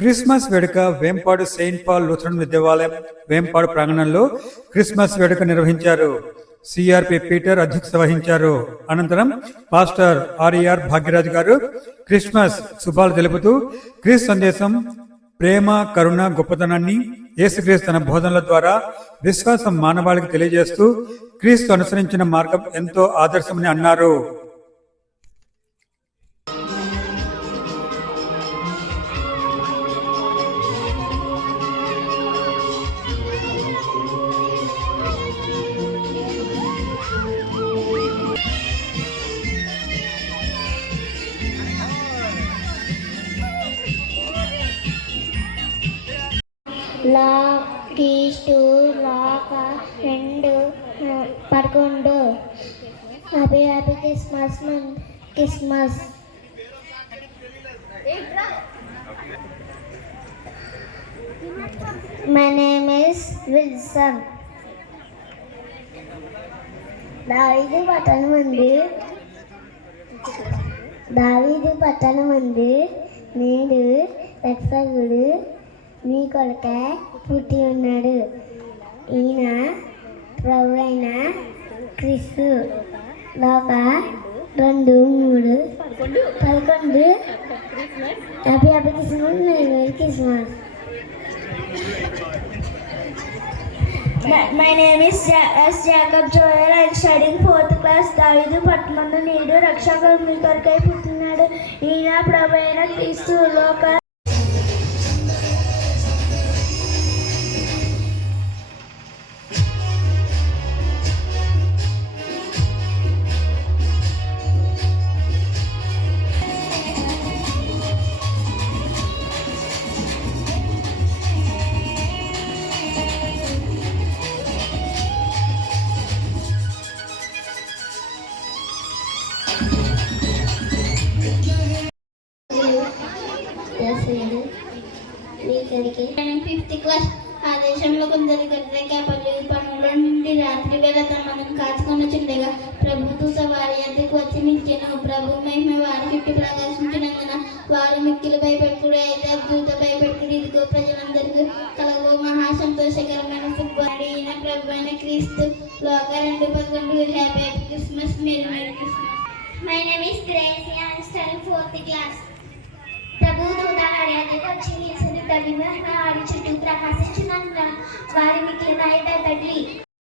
Christmas వేడుక Vempadu Saint Paul లుథరన్ దేవాలయం వేంపాడు ప్రాంగణంలో క్రిస్మస్ వేడుక నిర్వహించారు. సిఆర్పి పీటర్ అధ్యక్షత వహించారు. అనంతరం పాస్టర్ ఆర్ఈఆర్ భాగ్యరాజ్ గారు క్రిస్మస్ శుభాలు తెలుపుతూ క్రిస్ సందేశం ప్రేమ కరుణ గొప్పతనాన్ని యేసుక్రీస్తు తన బోధనల ద్వారా విశ్వాసం మానవాళికి తెలియజేస్తూ క్రీస్తు అనుసరించిన మార్గం ఎంతో ఆదర్శమని అన్నారు. లా కీస్టు లాక రెండు పదకొండు. Happy happy Christmas Mann Christmas. My name is Wilson దావీదు పట్టణం ఉంది దావీదు పట్టణం ఉంది నేడు రక్షకుడు మీ కొరకే పుట్టి ఉన్నాడు ఈయన ప్రభు అయిన క్రిస్తు లోక రెండు మూడు పదకొండు happy happy Christmas merry Christmas My, my name is ja- S. Jacob Joel. I'm studying fourth class. దావీదు పట్టణంలో నేడు రక్షకుడు మీ కొరకై పుట్టినాడు ఈయన ప్రభు అయిన క్రీస్తు లోక మీకడికి నేను ఫిఫ్త్ క్లాస్ ఆ దేశంలో కొందరు గొర్రెక పల్లి పనుల నుండి రాత్రి వేళ తమను కాచుకొని చుండగా ప్రభుత్వ వారి అద్దెకు వచ్చి నిలిచెను. ప్రభు మహిమ వారి చుట్టూ ప్రకాశించినందున వారు మిక్కిలు భయపెట్టుకుడు అయితే అద్భుత భయపెట్టుకుడు. ఇదిగో ప్రజలందరికీ కలగో మహా సంతోషకరమైన శుభాడి ఈయన ప్రభు అయిన క్రీస్తు. లోక రెండు పదకొండు. Happy Christmas. మీరు merry Christmas. My name is Gracie I study fourth class ప్రభు దూత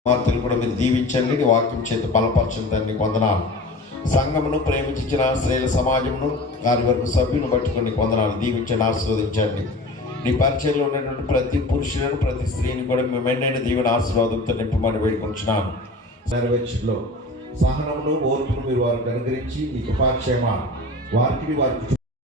వార్తలు కూడా మీరు దీవించండి నీ వాక్యం చేత బలపరచండి దాన్ని వందనాలు. సంఘమును ప్రేమించిన స్త్రీల సమాజమును వారి వరకు సభ్యుని పట్టుకొని వందనాలు. దీవించండి ఆశీర్వదించండి. నీ పరిచయంలో ఉన్నటువంటి ప్రతి పురుషులను ప్రతి స్త్రీని కూడా మేము మెండైన దీవెన ఆశీర్వాదంతో నింపమని వేడుకుంటున్నాను నెరవేర్చులో సహనమును ఓర్పును మీరు వారికి అనుగ్రహించి నీ కృపాక్షేమ వారికి వారికి